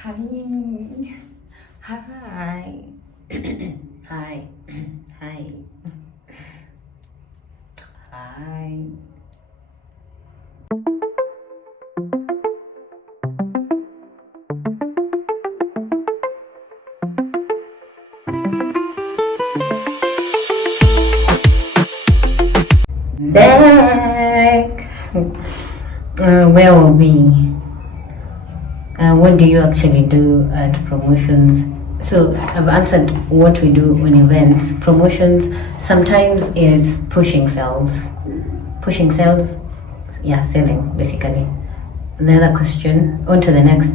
Hi. Hi. Hi. Hi. Hi. Back. Where are we? What do you actually do at promotions? So I've answered what we do on events. Promotions sometimes it's pushing sales. Pushing sales, yeah, selling basically. The other question, on to the next.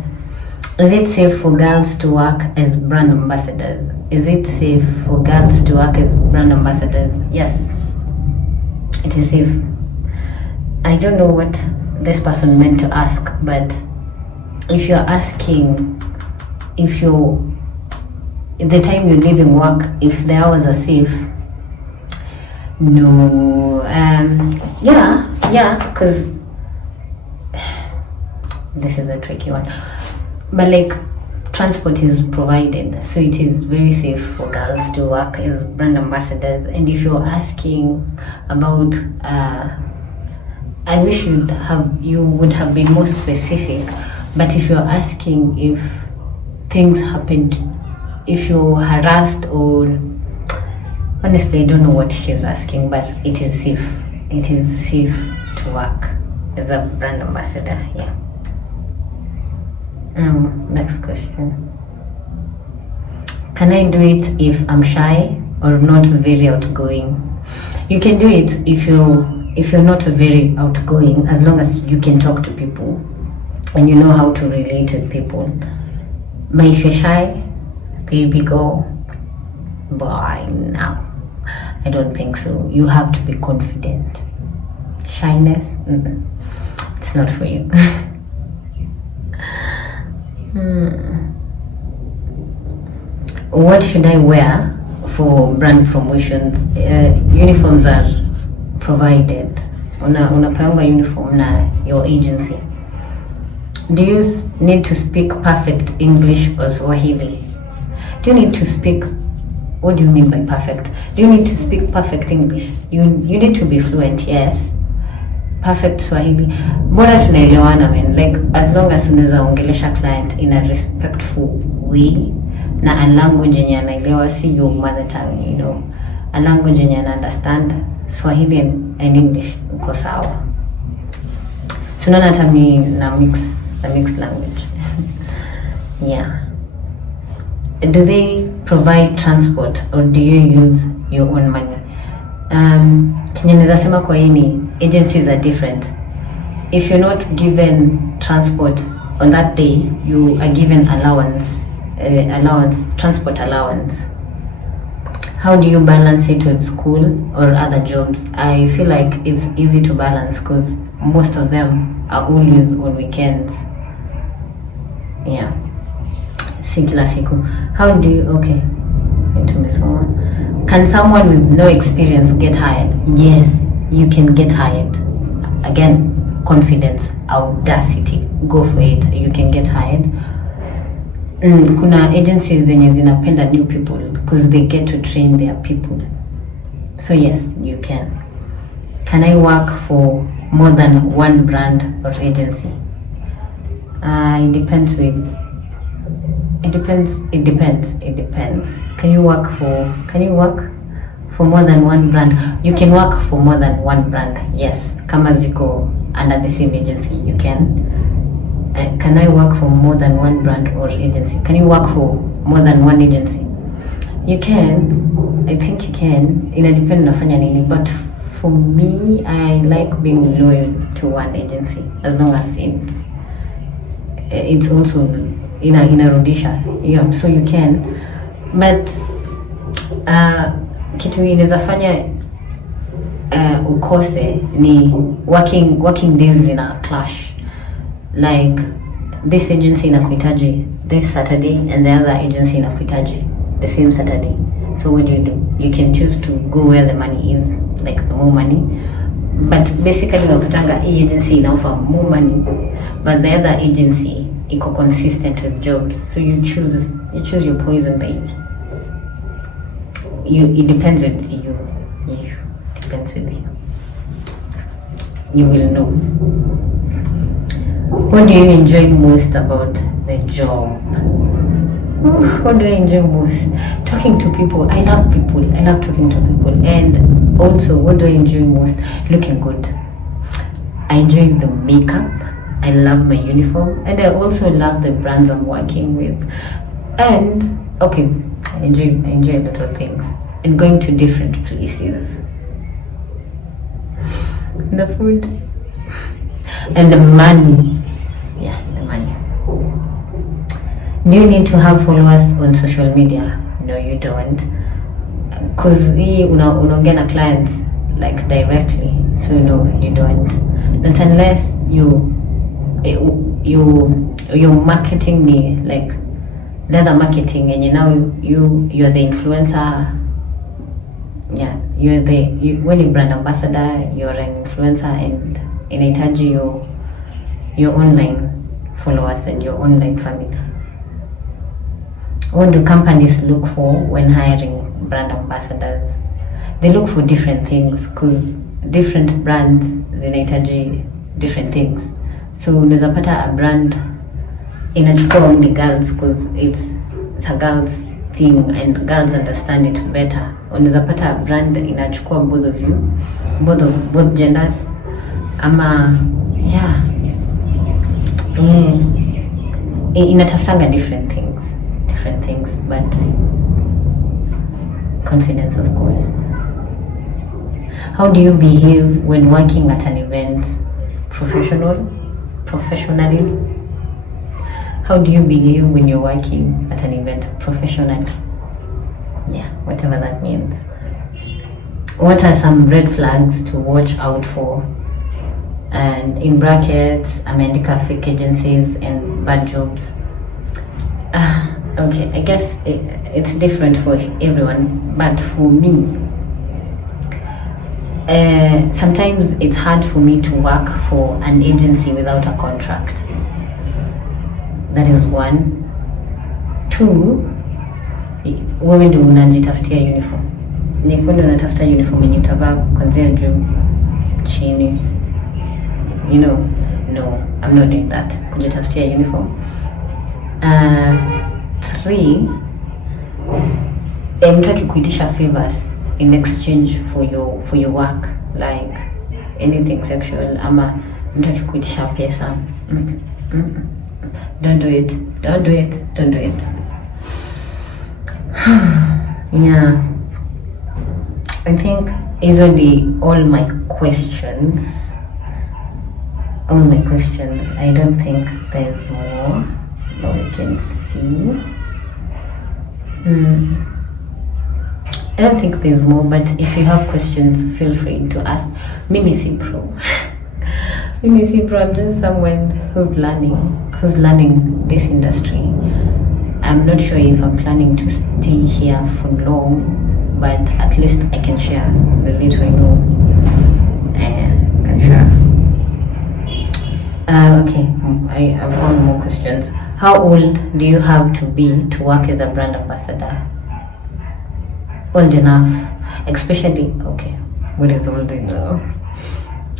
Is it safe for girls to work as brand ambassadors? Is it safe for girls to work as brand ambassadors? Yes, it is safe. I don't know what this person meant to ask, but if you're asking if you're the time you live in work, if the hours are safe, no. Yeah, because this is a tricky one, but like transport is provided, so it is very safe for girls to work as brand ambassadors. And if you're asking about I wish you would have been more specific, but if you're asking if things happened, if you're harassed, or honestly I don't know what she's asking, but it is safe. It is safe to work as a brand ambassador. Yeah. Next question. Can I do it if I'm shy or not very outgoing? You can do it if you're not very outgoing, as long as you can talk to people and you know how to relate with people. But if you're shy, baby girl, bye now. I don't think so. You have to be confident. Shyness, it's not for you. What should I wear for brand promotions? Uniforms are provided. Unapanga uniform na your agency. Do you need to speak perfect English or Swahili? Do you need to speak, what do you mean by perfect? Do you need to speak perfect English? You need to be fluent, yes. Perfect Swahili, bora tunaelewana man. Like as long as unaweza ongelesha client in a respectful way na a language yenye anaelewa, si your mother tongue, you know, a language yenye ana understand. Swahili and English uko sawa. So none hata mi na mixed language. Yeah. Do they provide transport or do you use your own money? Kenye naweza sema kwa hii, agencies are different. If you're not given transport on that day, you are given transport allowance. How do you balance it with school or other jobs? I feel like it's easy to balance because most of them are always on weekends. Yeah. Si kila siku. How do you, okay. Can someone with no experience get hired? Yes, you can get hired. Again, confidence, audacity, go for it. You can get hired. Kuna agencies zenye zinapenda new people because they get to train their people. So yes, you can. Can I work for more than one brand or agency? It depends. It depends. Can you work for more than one brand? You can work for more than one brand. Yes. Kama ziko under the same agency, you can. Can I work for more than one brand or agency? Can you work for more than one agency? You can. I think you can. Inadepend nafanya nini, but for me, I like being loyal to one agency as long as it's also inarudisha. Yeah, so you can. But kitu inaweza fanya ukose ni working days in a clash. Like this agency inakuhitaji this Saturday and the other agency inakuhitaji the same Saturday. So what do? You can choose to go where the money is, like the more money. But basically unapatanga hii agency ina offer more money, but the other agency iko consistent with jobs, so you choose your poison, babe. It depends with you. Depends with you. You will know. What do you enjoy most about the job? What do I enjoy most? Talking to people. I love people. I love talking to people. And also, what do I enjoy most? Looking good. I enjoy the makeup. I love my uniform. And I also love the brands I'm working with. And, okay, I enjoy a lot of things. And going to different places. The food. And the money. Yeah, the money. Do you need to have followers on social media? No, you don't. Because unaongea na clients like directly. So no, you don't. Not unless your marketing ni like leather marketing, and you're the influencer. Yeah, when you brand ambassador, you're an influencer, and inahitaji your online followers and your online family. What do companies look for when hiring brand ambassadors? They look for different things, because different brands zinahitaji different things. So unaweza pata a brand inachukua only girls because it's a girls thing and girls understand it better. Unaweza pata a brand inachukua both of you, both genders, ama yeah, inatafutanga different things, but confidence, of course. How do you behave when working at an event? Professionally? How do you behave when you're working at an event professionally? Yeah, whatever that means. What are some red flags to watch out for? And in brackets, ameandika fake agencies and bad jobs. Okay, I guess it's different for everyone, but for me, sometimes it's hard for me to work for an agency without a contract. That is one. Two, wewe ndio unajitafutia uniform. Ni kwenda unatafuta uniform yenye utavaa kuanzia juu chini. You know, no, I'm not doing that. Kujitafutia uniform. 3, mtu akikuitisha favors in exchange for your work, like anything sexual, ama mtu akikuitisha pesa. Don't do it. Yeah, I think these are all my questions. I don't think there's more that we can see. I don't think there's more, but if you have questions, feel free to ask. Mimi si pro. I'm just someone who's learning this industry. I'm not sure if I'm planning to stay here for long, but at least I can share the little I know. Can share. Okay, I found more questions. How old do you have to be to work as a brand ambassador? Old enough, especially, okay, what is old enough?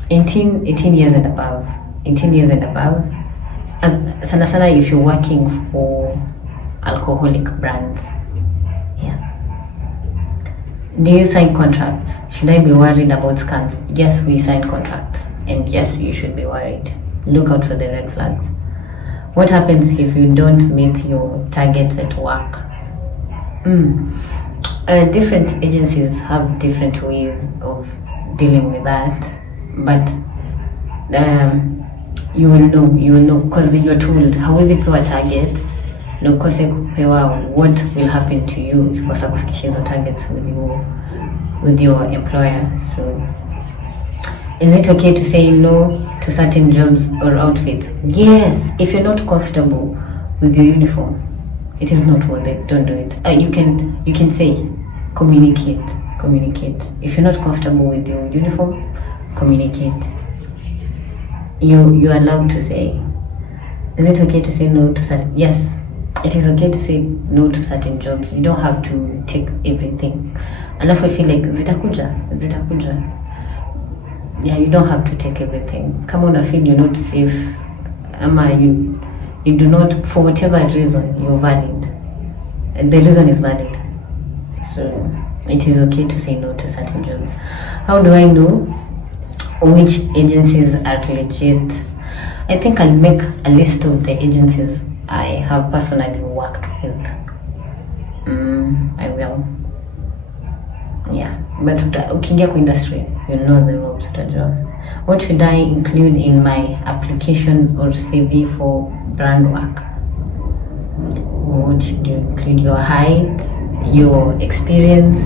18 years and above. 18 years and above. Sana if you're working for alcoholic brands. Yeah. Do you sign contracts? Should I be worried about scams? Yes, we sign contracts. And yes, you should be worried. Look out for the red flags. What happens if you don't meet your targets at work? Different agencies have different ways of dealing with that, but you will know because you're told hawezi pewa targets na ukose kupewa what will happen to you ukikosa kufikisha hizo targets with your employer. So is it okay to say no to certain jobs or outfits? Yes, if you're not comfortable with your uniform, it is not worth it. Don't do it. You can say, communicate. If you're not comfortable with your uniform, communicate. You are allowed to say. Is it okay to say no to certain? Yes, it is okay to say no to certain jobs. You don't have to take everything. Alafu I feel like zitakuja. Yeah, you don't have to take everything. Kama una feel you're not safe, ama you do not, for whatever reason, you're valid. The reason is valid. So it is okay to say no to certain jobs. How do I know which agencies are legit? I think I'll make a list of the agencies I have personally worked with. I will. Yeah, but ukiingia kwa industry, you know the ropes utajua. What should I include in my application or CV for brand work? What should you include? Your height, your experience,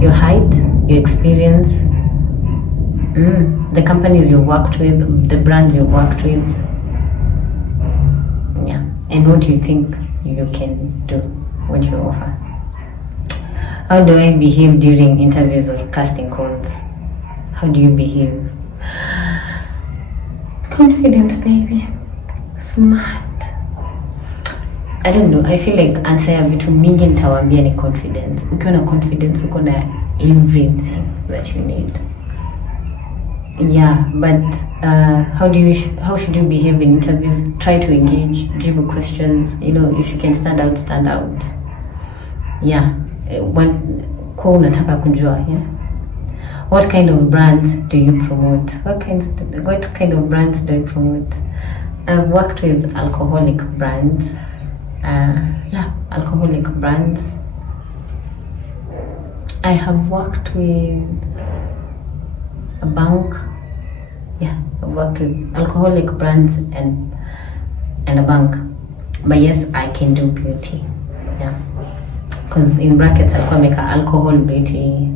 your height, your experience, the companies you worked with, the brands you worked with, yeah, and what you think you can do, what you offer. How do I behave during interviews or casting calls? How do you behave? Confident, baby. Smart. I don't know, I feel like answer ya vitu mingi nitawaambia ni confidence. Ukiwa na confidence uko na everything that you need. Yeah, but how should you behave in interviews? Try to engage, jibu questions. You know, if you can stand out, stand out. Yeah, kwa unataka kujua, yeah. What kind of brands do you promote? What kind of brands do you promote? I've worked with alcoholic brands. Alcoholic brands. I have worked with a bank. Yeah, I've worked with alcoholic brands and a bank. But yes, I can do beauty. Yeah, because in brackets alikuwa meka alcohol beauty.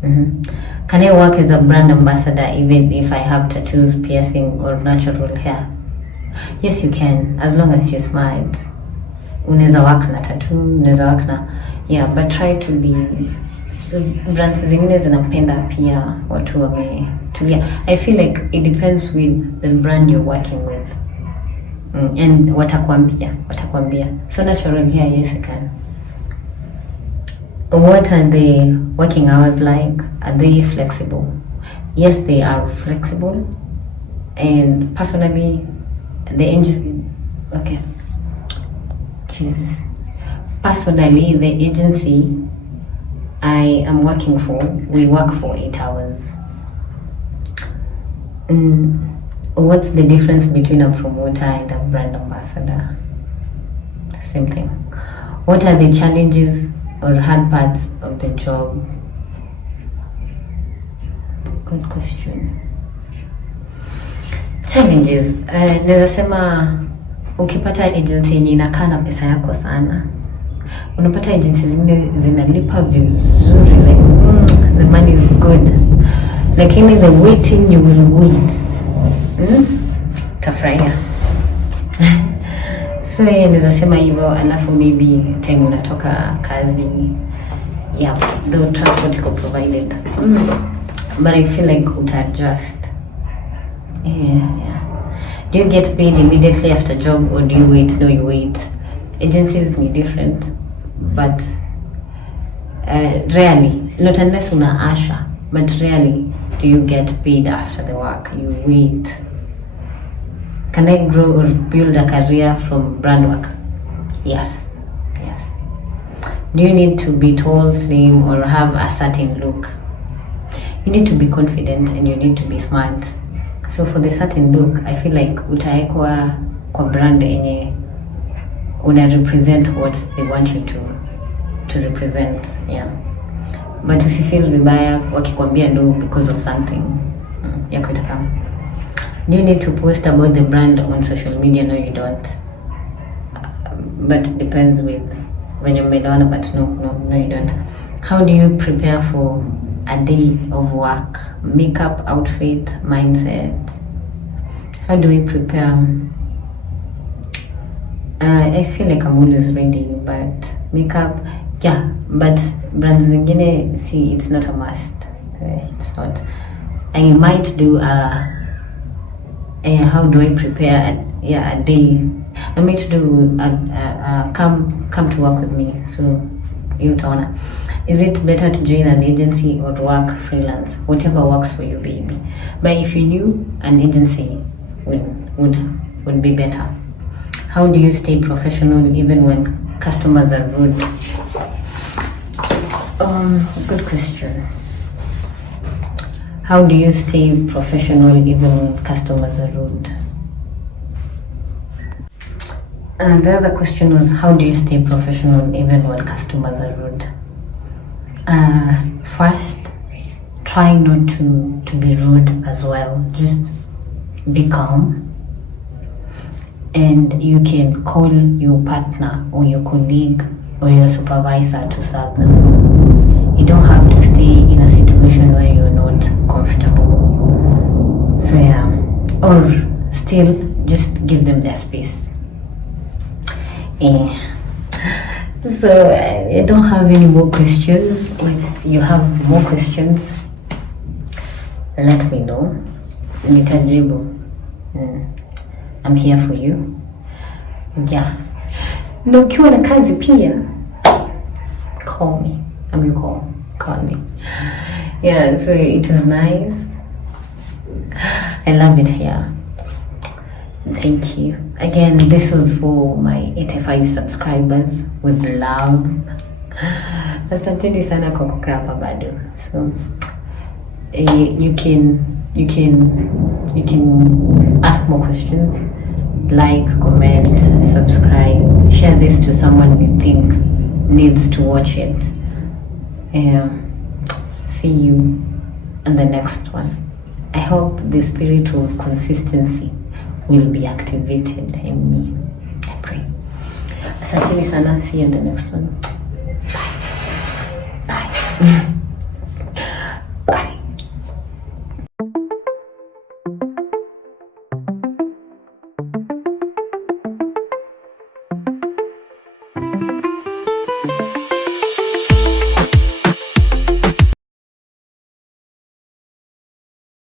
Can I work as a brand ambassador even if I have tattoos, piercing, or natural hair? Yes, you can, as long as you're smart. Unaweza work na tattoo, unaweza work na, yeah, but try to be, brands zingine zinapenda pia watu wametulia. I feel like it depends with the brand you're working with, and watakwambia. So natural hair, yes you can. What are the working hours like? Are they flexible? Yes, they are flexible. And personally, the agency, okay, Jesus. Personally, the agency I am working for, we work for 8 hours. What's the difference between a promoter and a brand ambassador? Same thing. What are the challenges or hard parts of the job? Good question. Challenges. Naweza sema ukipata agency yenye inakaa na pesa yako sana, unapata agency zingine zinalipa vizuri, like the money is good, lakini the waiting you will wait, tafurahia. So naweza sema hivyo, alafu maybe time unatoka kazi, yeah, the transport iko provided, but I feel like uta-adjust. Yeah. Do you get paid immediately after job or do you wait? No, you wait. Agencies need different, but rarely, not unless una asha, but rarely do you get paid after the work. You wait. Can I grow or build a career from brand work? Yes. Do you need to be tall, slim, or have a certain look? You need to be confident and you need to be smart. So for the certain look, I feel like utaekwa kwa brand enye una represent what they want you to represent, yeah. But usifeel vibaya wakikwambia no because of something. Yako itakama. Do you need to post about the brand on social media? No, you don't. But it depends with when you're made, but no, you don't. How do you prepare for a day of work? Makeup, outfit, mindset. How do we prepare? I feel like I'm always ready, but makeup, yeah, but brands zingine, see, it's not a must. It's not. I might do how do I prepare a day. I mean to do come to work with me. So you utaona, is it better to join an agency or work freelance? Whatever works for you, baby. But if you knew, an agency would be better. How do you stay professional even when customers are rude? Good question. How do you stay professional even when customers are rude? And the other question was, how do you stay professional even when customers are rude? First, try not to be rude as well. Just be calm. And you can call your partner or your colleague or your supervisor to serve them. You don't have to stay in a situation where you're not comfortable. So yeah, or still just give them their space. So I don't have any more questions. If you have more questions, let me know. Nitajibu. I'm here for you. Yeah. Na ukiwa na kazi pia, call me. Call me. Yeah, so it was nice. I love it here. Thank you. Again, this was for my 85 subscribers with love. Asanteni sana kwa kukaa hapa bado. So you can ask more questions, like, comment, subscribe, share this to someone you think needs to watch it. See you in the next one. I hope the spirit of consistency will be activated in me. I pray. Asanteni sana. See you in the next one. Bye.